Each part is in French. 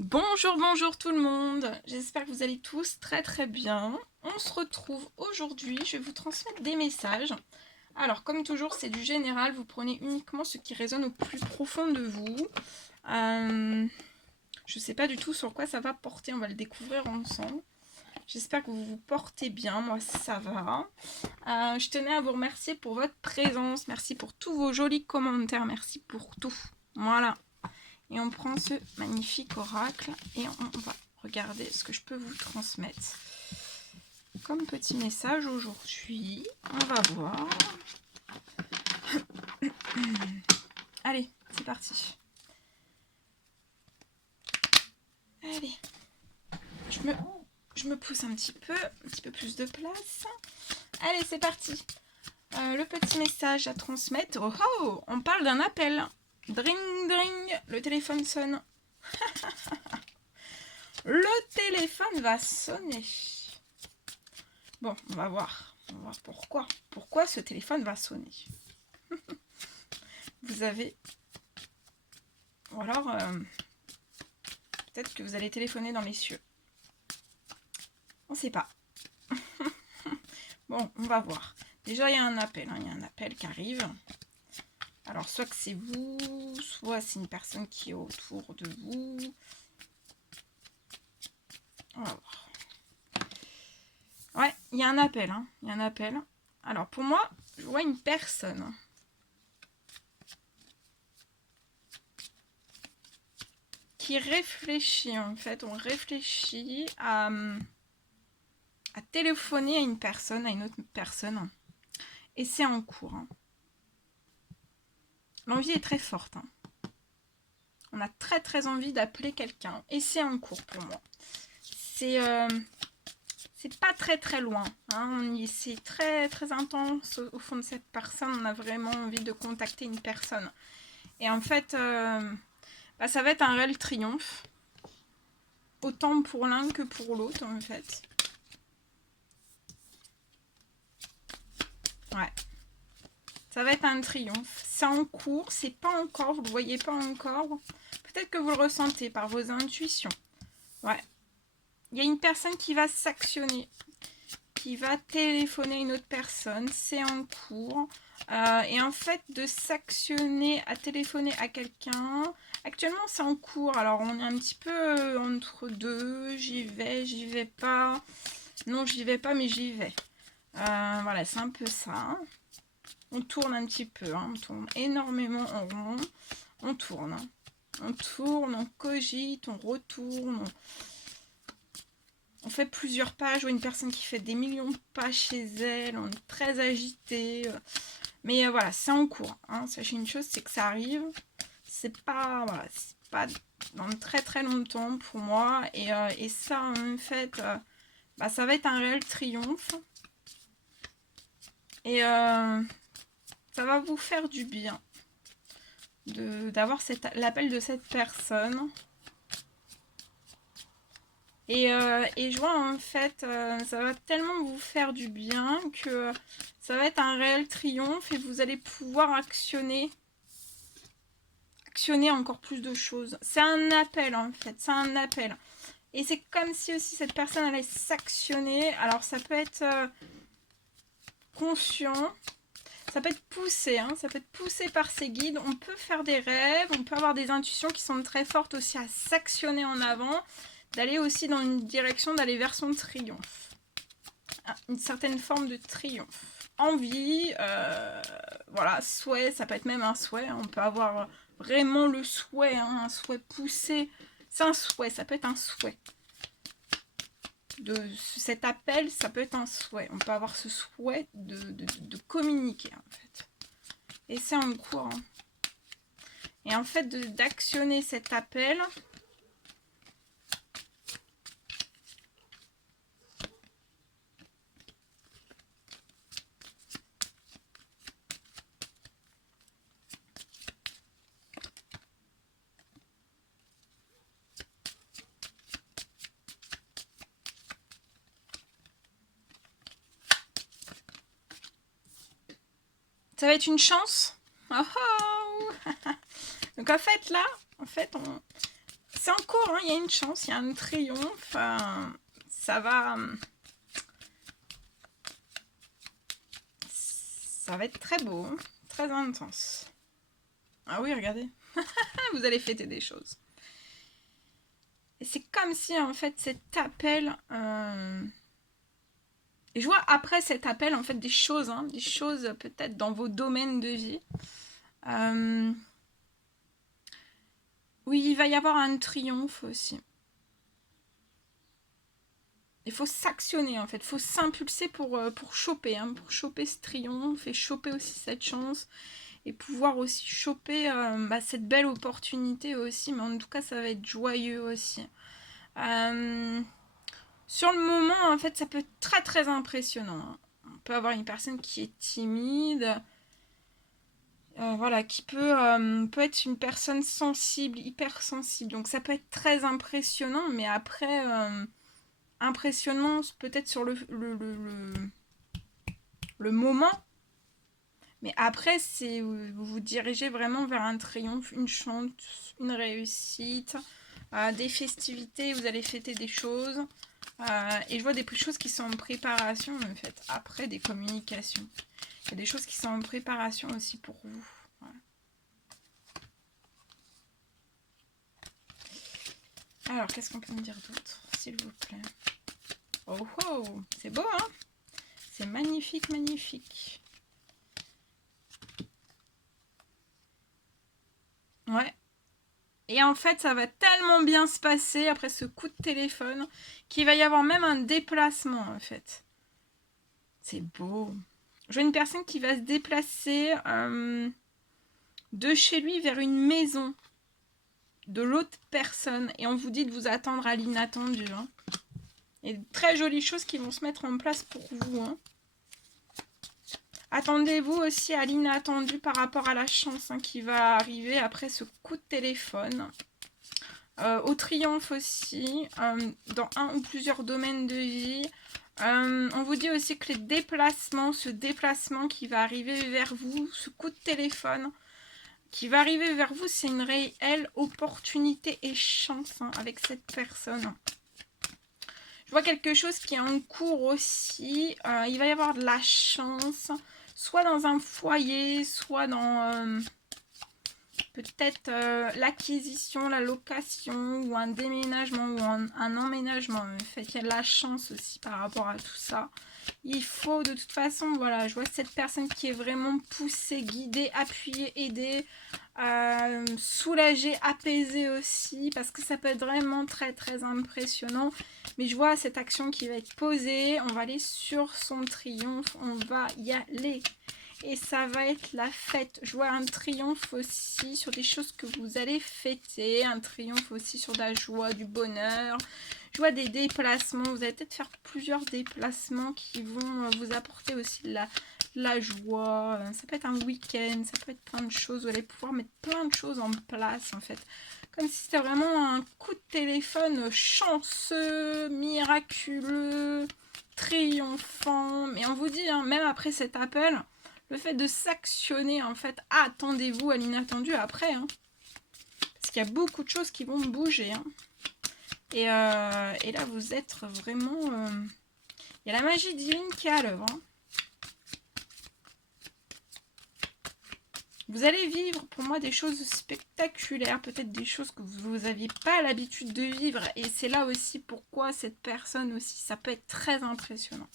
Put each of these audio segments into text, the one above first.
Bonjour, bonjour tout le monde. J'espère que vous allez tous très très bien. On se retrouve aujourd'hui. Je vais vous transmettre des messages. Alors, comme toujours, c'est du général. Vous prenez uniquement ce qui résonne au plus profond de vous. Je ne sais pas du tout sur quoi ça va porter. On va le découvrir ensemble. J'espère que vous vous portez bien. Moi, ça va. Je tenais à vous remercier pour votre présence. Merci pour tous vos jolis commentaires. Merci pour tout. Voilà. Et on prend ce magnifique oracle et on va regarder ce que je peux vous transmettre comme petit message aujourd'hui. On va voir. Allez, c'est parti. Allez. Je me pousse un petit peu plus de place. Allez, c'est parti. Le petit message à transmettre. Oh oh, on parle d'un appel. Dring dring, le téléphone sonne. Le téléphone va sonner. Bon, on va voir. On va voir pourquoi. Pourquoi ce téléphone va sonner. Vous avez... Ou alors, peut-être que vous allez téléphoner dans les cieux. On ne sait pas. Bon, on va voir. Déjà, il y a un appel. Il y a un appel qui arrive. Alors, soit que c'est vous, soit c'est une personne qui est autour de vous. On va voir. Ouais, il y a un appel. Il y a un appel. Alors, pour moi, je vois une personne. Qui réfléchit, en fait. On réfléchit à téléphoner à une personne, à une autre personne. Et c'est en cours. L'envie est très forte. On a très très envie d'appeler quelqu'un. Et c'est en cours pour moi. C'est pas très très loin. C'est très très intense au fond de cette personne. On a vraiment envie de contacter une personne. Et en fait, ça va être un réel triomphe. Autant pour l'un que pour l'autre, en fait. Ouais. Ça va être un triomphe. C'est en cours, c'est pas encore, vous le voyez pas encore. Peut-être que vous le ressentez par vos intuitions. Ouais. Il y a une personne qui va s'actionner, qui va téléphoner à une autre personne. C'est en cours. Et en fait, de s'actionner à téléphoner à quelqu'un, actuellement c'est en cours. Alors on est un petit peu entre deux. J'y vais pas. Non, j'y vais pas, mais j'y vais. Voilà, c'est un peu ça. On tourne un petit peu, on tourne énormément en rond. On tourne. On tourne, on cogite, on retourne. On fait plusieurs pages. Je vois une personne qui fait des millions de pages chez elle. On est très agité. Mais voilà, c'est en cours. Sachez une chose, c'est que ça arrive. C'est pas dans très très longtemps pour moi. Et ça, en fait, ça va être un réel triomphe. Et ça va vous faire du bien d'avoir l'appel de cette personne. Et je vois en fait, ça va tellement vous faire du bien que ça va être un réel triomphe et vous allez pouvoir actionner encore plus de choses. C'est un appel en fait, c'est un appel. Et c'est comme si aussi cette personne allait s'actionner. Alors ça peut être conscient. Ça peut être poussé, ça peut être poussé par ses guides. On peut faire des rêves, on peut avoir des intuitions qui sont très fortes aussi à s'actionner en avant, d'aller aussi dans une direction, d'aller vers son triomphe. Une certaine forme de triomphe. Envie, voilà, souhait, ça peut être même un souhait. On peut avoir vraiment le souhait, un souhait poussé. C'est un souhait, ça peut être un souhait. De cet appel, ça peut être un souhait. On peut avoir ce souhait de communiquer, en fait. Et c'est en cours. Et en fait, d'actionner cet appel, ça va être une chance. Oh oh. Donc en fait, là, C'est en cours, hein, il y a une chance, il y a un triomphe. Ça va être très beau, hein, très intense. Ah oui, regardez. Vous allez fêter des choses. Et c'est comme si, en fait, cet appel... Et je vois après cet appel, en fait, des choses peut-être dans vos domaines de vie. Oui, il va y avoir un triomphe aussi. Il faut s'actionner, en fait. Il faut s'impulser pour choper, hein, pour choper ce triomphe et choper aussi cette chance. Et pouvoir aussi choper cette belle opportunité aussi. Mais en tout cas, ça va être joyeux aussi. Sur le moment, en fait, ça peut être très très impressionnant, hein. On peut avoir une personne qui est timide, voilà, qui peut être une personne sensible, hypersensible. Donc ça peut être très impressionnant, mais après, impressionnant peut-être sur le moment. Mais après, c'est vous vous dirigez vraiment vers un triomphe, une chance, une réussite, des festivités, vous allez fêter des choses. Et je vois des choses qui sont en préparation, en fait, après des communications. Il y a des choses qui sont en préparation aussi pour vous. Voilà. Alors, qu'est-ce qu'on peut me dire d'autre, s'il vous plaît? Oh oh, c'est beau, hein? C'est magnifique, magnifique. Ouais. Et en fait, ça va tellement bien se passer après ce coup de téléphone qu'il va y avoir même un déplacement, en fait. C'est beau. Je vois une personne qui va se déplacer de chez lui vers une maison de l'autre personne. Et on vous dit de vous attendre à l'inattendu. Hein. Il y a de très jolies choses qui vont se mettre en place pour vous. Hein. Attendez-vous aussi à l'inattendu par rapport à la chance qui va arriver après ce coup de téléphone. Au triomphe aussi, dans un ou plusieurs domaines de vie. On vous dit aussi que les déplacements, ce déplacement qui va arriver vers vous, ce coup de téléphone qui va arriver vers vous, c'est une réelle opportunité et chance avec cette personne. Je vois quelque chose qui est en cours aussi. Il va y avoir de la chance, soit dans un foyer, soit dans peut-être l'acquisition, la location, ou un déménagement, ou un emménagement. En fait, il y a de la chance aussi par rapport à tout ça. Il faut de toute façon, voilà, je vois cette personne qui est vraiment poussée, guidée, appuyée, aidée, soulagée, apaisée aussi, parce que ça peut être vraiment très très impressionnant. Mais je vois cette action qui va être posée, on va aller sur son triomphe, on va y aller. Et ça va être la fête. Je vois un triomphe aussi sur des choses que vous allez fêter, un triomphe aussi sur de la joie, du bonheur. Je vois des déplacements, vous allez peut-être faire plusieurs déplacements qui vont vous apporter aussi de la joie. Ça peut être un week-end, ça peut être plein de choses. Vous allez pouvoir mettre plein de choses en place en fait. Comme si c'était vraiment un coup de téléphone chanceux, miraculeux, triomphant. Mais on vous dit, hein, même après cet appel, le fait de s'actionner en fait, attendez-vous à l'inattendu après. Hein. Parce qu'il y a beaucoup de choses qui vont bouger. Hein. Et là, vous êtes vraiment... Il y a la magie divine qui est à l'œuvre. Hein. Vous allez vivre, pour moi, des choses spectaculaires. Peut-être des choses que vous n'aviez pas l'habitude de vivre. Et c'est là aussi pourquoi cette personne aussi, ça peut être très impressionnant.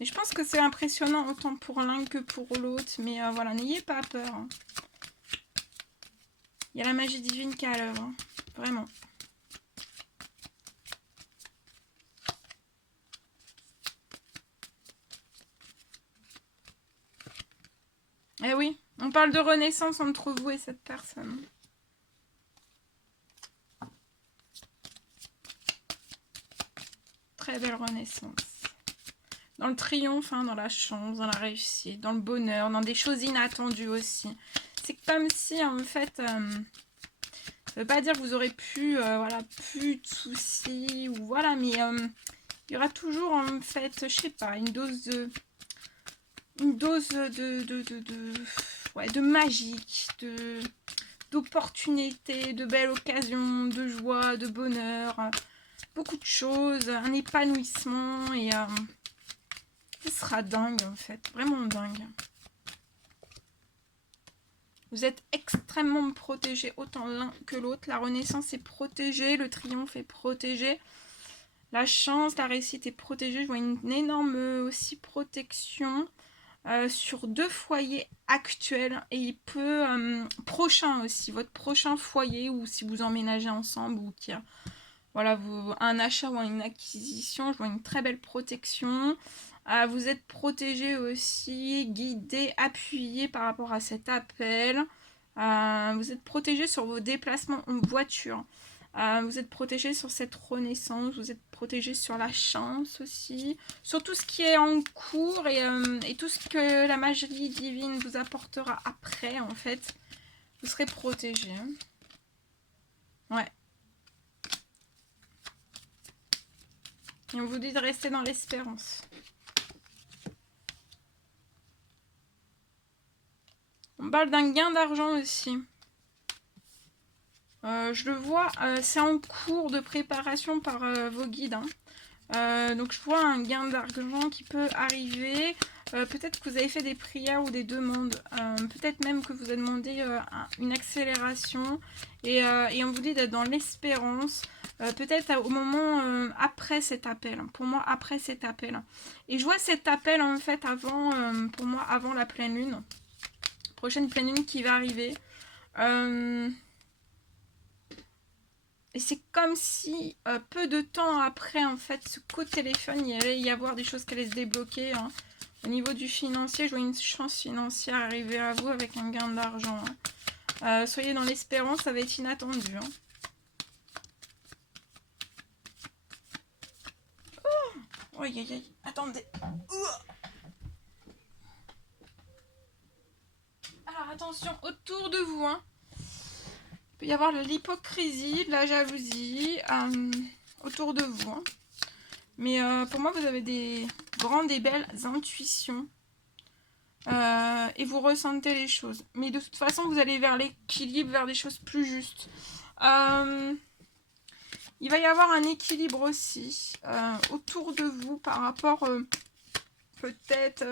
Mais je pense que c'est impressionnant autant pour l'un que pour l'autre. Mais voilà, n'ayez pas peur. Hein. Il y a la magie divine qui est à l'œuvre. Hein. Vraiment. Eh oui, on parle de renaissance entre vous et cette personne. Très belle renaissance. Dans le triomphe, hein, dans la chance, dans la réussite, dans le bonheur, dans des choses inattendues aussi. C'est comme si, en fait, ça ne veut pas dire que vous aurez voilà, plus de soucis, ou voilà, mais il y aura toujours, en fait, je sais pas, une dose de magique, d'opportunités, de belles occasions, de joie, de bonheur, beaucoup de choses, un épanouissement et ce sera dingue en fait, vraiment dingue. Vous êtes extrêmement protégés, autant l'un que l'autre. La renaissance est protégée, le triomphe est protégé. La chance, la réussite est protégée. Je vois une énorme aussi protection sur 2 foyers actuels. Et il peut, prochain aussi, votre prochain foyer, ou si vous emménagez ensemble, ou qu'il y a voilà, un achat ou une acquisition. Je vois une très belle protection. Vous êtes protégé aussi, guidé, appuyé par rapport à cet appel. Vous êtes protégé sur vos déplacements en voiture. Vous êtes protégé sur cette renaissance. Vous êtes protégé sur la chance aussi. Sur tout ce qui est en cours et tout ce que la magie divine vous apportera après, en fait. Vous serez protégé. Ouais. Et on vous dit de rester dans l'espérance. On parle d'un gain d'argent aussi. Je le vois, c'est en cours de préparation par vos guides. Hein. Donc je vois un gain d'argent qui peut arriver. Peut-être que vous avez fait des prières ou des demandes. Peut-être même que vous avez demandé une accélération. Et on vous dit d'être dans l'espérance. Peut-être au moment après cet appel. Pour moi, après cet appel. Et je vois cet appel en fait avant, pour moi, avant la pleine lune. Prochaine pleine lune qui va arriver. Et c'est comme si peu de temps après en fait ce coup de téléphone, il allait y avoir des choses qui allaient se débloquer. Hein. Au niveau du financier, je vois une chance financière arriver à vous avec un gain d'argent. Hein. Soyez dans l'espérance, ça va être inattendu. Hein. Oh, aïe aïe aïe, attendez. Alors attention, autour de vous, hein. Il peut y avoir de l'hypocrisie, de la jalousie autour de vous. Hein. Mais pour moi, vous avez des grandes et belles intuitions. Et vous ressentez les choses. Mais de toute façon, vous allez vers l'équilibre, vers des choses plus justes. Il va y avoir un équilibre aussi autour de vous par rapport peut-être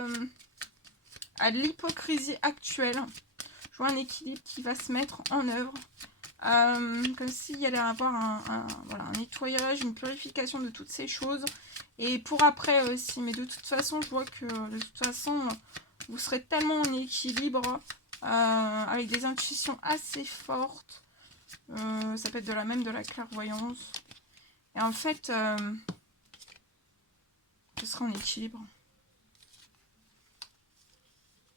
à l'hypocrisie actuelle. Je vois un équilibre qui va se mettre en œuvre. Comme s'il y allait avoir voilà, un nettoyage, une purification de toutes ces choses. Et pour après aussi. Mais de toute façon, je vois que de toute façon, vous serez tellement en équilibre avec des intuitions assez fortes. Ça peut être même de la clairvoyance. Et en fait, je serai en équilibre.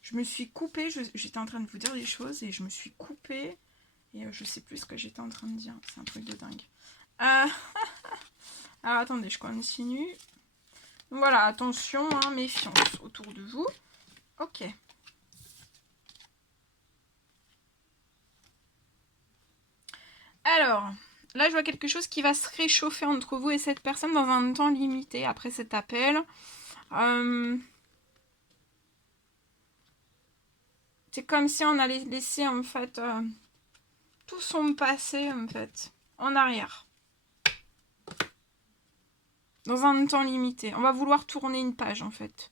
Je me suis coupée, j'étais en train de vous dire des choses et je me suis coupée. Et je sais plus ce que j'étais en train de dire. C'est un truc de dingue. Alors attendez, je continue. Voilà, attention, hein, méfiance autour de vous. Ok. Alors, là je vois quelque chose qui va se réchauffer entre vous et cette personne dans un temps limité après cet appel. C'est comme si on allait laisser en fait tout son passé en fait en arrière. Dans un temps limité. On va vouloir tourner une page en fait.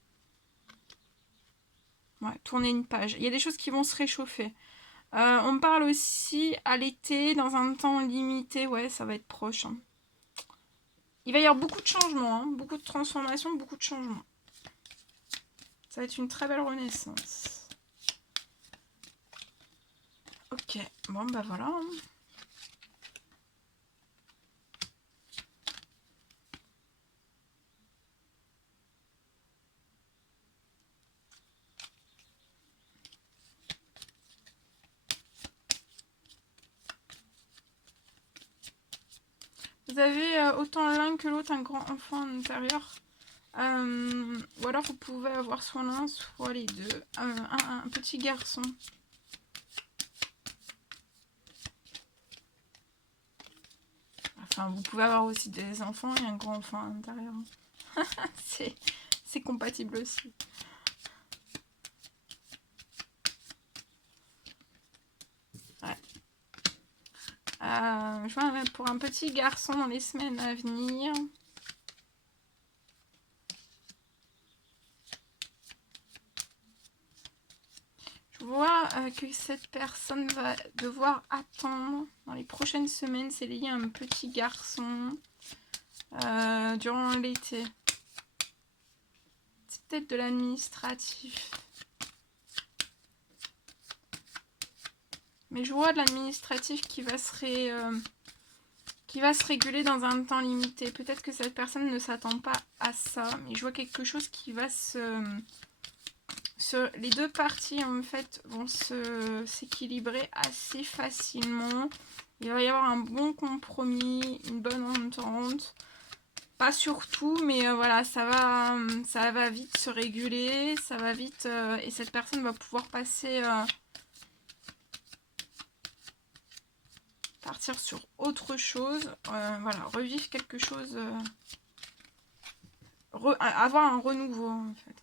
Ouais, tourner une page. Il y a des choses qui vont se réchauffer. On parle aussi à l'été, dans un temps limité. Ouais, ça va être proche. Hein. Il va y avoir beaucoup de changements. Hein, beaucoup de transformations, beaucoup de changements. Ça va être une très belle renaissance. Ok, bon bah voilà. Hein. Vous avez autant l'un que l'autre un grand enfant à l'intérieur. Ou alors vous pouvez avoir soit l'un, soit les deux. Un petit garçon. Enfin, vous pouvez avoir aussi des enfants et un grand enfant à l'intérieur. C'est compatible aussi. Ouais. Je vois pour un petit garçon dans les semaines à venir. Je vois que cette personne va devoir attendre dans les prochaines semaines. C'est lié à un petit garçon durant l'été. C'est peut-être de l'administratif. Mais je vois de l'administratif qui va se réguler dans un temps limité. Peut-être que cette personne ne s'attend pas à ça. Mais je vois quelque chose qui va les deux parties en fait vont s'équilibrer assez facilement. Il va y avoir un bon compromis, une bonne entente. Pas sur tout, mais voilà, ça va vite se réguler, ça va vite et cette personne va pouvoir partir sur autre chose, voilà, revivre quelque chose, avoir un renouveau en fait.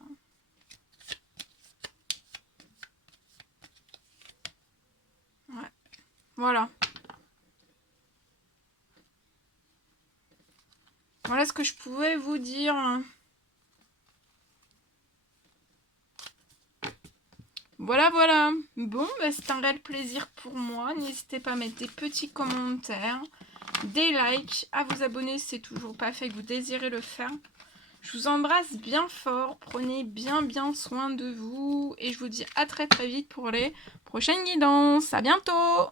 Ouais, voilà. Voilà ce que je pouvais vous dire. Voilà, voilà. Bon, bah, c'est un réel plaisir pour moi. N'hésitez pas à mettre des petits commentaires, des likes, à vous abonner si c'est toujours pas fait, que vous désirez le faire. Je vous embrasse bien fort. Prenez bien soin de vous. Et je vous dis à très vite pour les prochaines guidances. À bientôt!